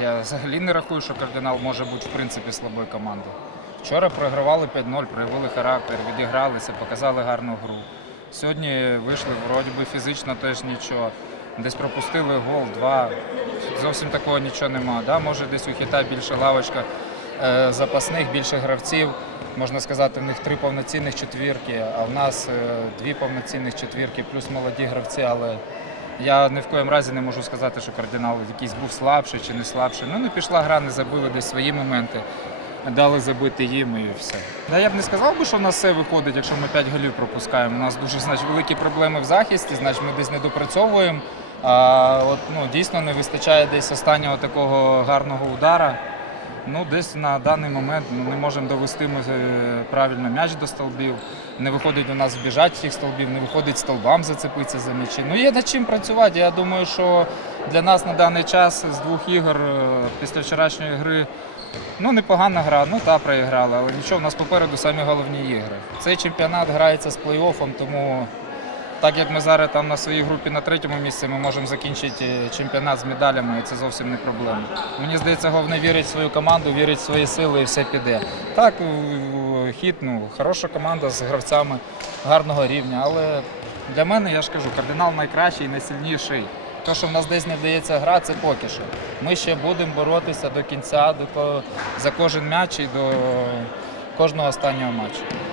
Я взагалі не рахую, що кардинал може бути в принципі слабою командою. Вчора програвали 5-0, проявили характер, відігралися, показали гарну гру. Сьогодні вийшли вроді би фізично теж нічого. Десь пропустили гол, два. Зовсім такого нічого нема. Да? Може десь у хіта більше лавочка е, запасних, більше гравців. Можна сказати, в них три повноцінних четвірки, а в нас е, дві повноцінних четвірки, плюс молоді гравці, але я ні в коєму разі не можу сказати, що кардинал якийсь був слабший чи не слабший. Ну не пішла гра, не забили десь свої моменти. Дали забити їм і все. Да, я б не сказав би, що в нас все виходить, якщо ми 5 голів пропускаємо. У нас дуже значить, великі проблеми в захисті, значить ми десь не допрацьовуємо. А от ну, дійсно не вистачає десь останнього такого гарного удара. Ну, десь на даний момент не можемо довести ми е, правильно м'яч до столбів. Не виходить у нас біжать цих столбів, не виходить столбам зацепитися за м'ячі. Ну є над чим працювати. Я думаю, що для нас на даний час з двох ігор е, після вчорашньої гри ну непогана гра, ну та проіграли, але нічого, у нас попереду самі головні ігри. Цей чемпіонат грається з плей-оффом, тому так як ми зараз там на своїй групі на третьому місці, ми можемо закінчити чемпіонат з медалями, і це зовсім не проблема. Мені здається, головне вірить в свою команду, вірить в свої сили і все піде. Так, хід, ну, хороша команда з гравцями гарного рівня, але для мене, я ж кажу, кардинал найкращий найсильніший. Те, що в нас десь не вдається гра, це поки що. Ми ще будемо боротися до кінця, до за кожен м'яч і до кожного останнього матчу.